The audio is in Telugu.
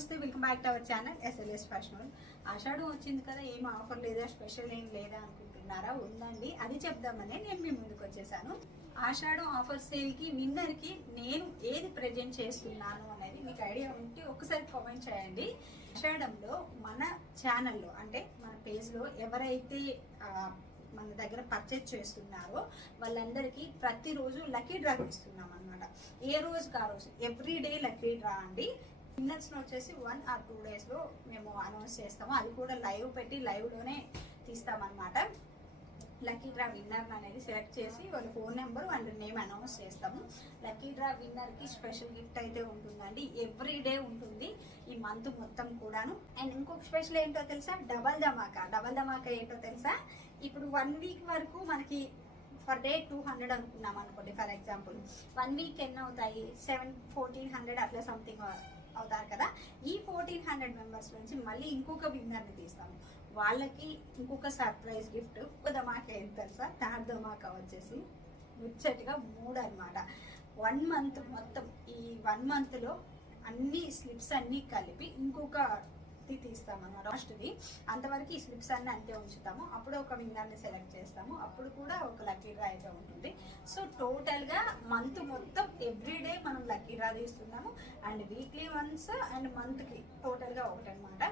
నమస్తే welcome back to our channel S L S fashion ఆషాఢం వచ్చింది కదా ఏం ఆఫర్ లేదా స్పెషల్ ఏం లేదా అనుకుంటున్నారా? ఉందండి. అది చెప్దామని నేను మీ ముందుకు వచ్చేసాను. ఆషాఢం ఆఫర్ సేల్కి విన్నర్కి నేను ఏది ప్రజెంట్ చేస్తున్నాను అనేది మీకు ఐడియా ఉంటే ఒకసారి కామెంట్ చేయండి. ఆషాఢంలో మన ఛానల్లో అంటే మన పేజ్లో ఎవరైతే మన దగ్గర పర్చేజ్ చేస్తున్నారో వాళ్ళందరికీ ప్రతిరోజు లక్కీ డ్రా ఇస్తున్నాం అనమాట ఏ రోజుకి ఆ రోజు? ఎవ్రీ డే లక్కీ డ్రా అండి. విన్నర్స్ని వచ్చేసి వన్ ఆర్ టూ డేస్లో మేము అనౌన్స్ చేస్తాము. అది కూడా లైవ్ పెట్టి లైవ్లోనే తీస్తామన్నమాట. లక్కీ డ్రా విన్నర్ అనేది సెలెక్ట్ చేసి వాళ్ళ ఫోన్ నెంబర్ వాళ్ళ నేమ్ అనౌన్స్ చేస్తాము. లక్కీ డ్రా విన్నర్కి స్పెషల్ గిఫ్ట్ అయితే ఉంటుందండి. ఎవ్రీ డే ఉంటుంది ఈ మంత్ మొత్తం కూడాను. అండ్ ఇంకొక స్పెషల్ ఏంటో తెలుసా? డబల్ ధమాకా. డబల్ ధమాకా ఏంటో తెలుసా? ఇప్పుడు వన్ వీక్ వరకు మనకి ఫర్ డే టూ హండ్రెడ్ అనుకున్నాం అనుకోండి ఫర్ ఎగ్జాంపుల్ వన్ వీక్ ఎన్ని అవుతాయి సెవెన్ ఫోర్టీన్ హండ్రెడ్ అట్లా సంథింగ్ అవుతారు కదా? ఈ ఫోర్టీన్ హండ్రెడ్ మెంబర్స్ నుంచి మళ్ళీ ఇంకొక విన్నర్ని తీస్తాము. వాళ్ళకి ఇంకొక సర్ప్రైజ్ గిఫ్ట్ ఒక ధమాకా ఏం తెలుసా? థర్డ్ ధమాకా వచ్చేసి ముచ్చటిగా మూడు అన్నమాట వన్ మంత్ మొత్తం ఈ వన్ మంత్లో అన్ని స్లిప్స్ అన్నీ కలిపి ఇంకొక ది తీస్తామన్నమాట. లాస్ట్ది అంతవరకు ఈ స్లిప్స్ అన్ని అంతే ఉంచుతాము. అప్పుడు ఒక విందాన్ని సెలెక్ట్ చేస్తాము. అప్పుడు కూడా ఒక లక్కీ డ్రా అయితే ఉంటుంది. సో టోటల్గా మంత్ మొత్తం ఎవ్రీడే మనం లక్కీ డ్రా తీస్తున్నాము. అండ్ వీక్లీ వన్స్ అండ్ మంత్కి టోటల్గా ఒకటి అనమాట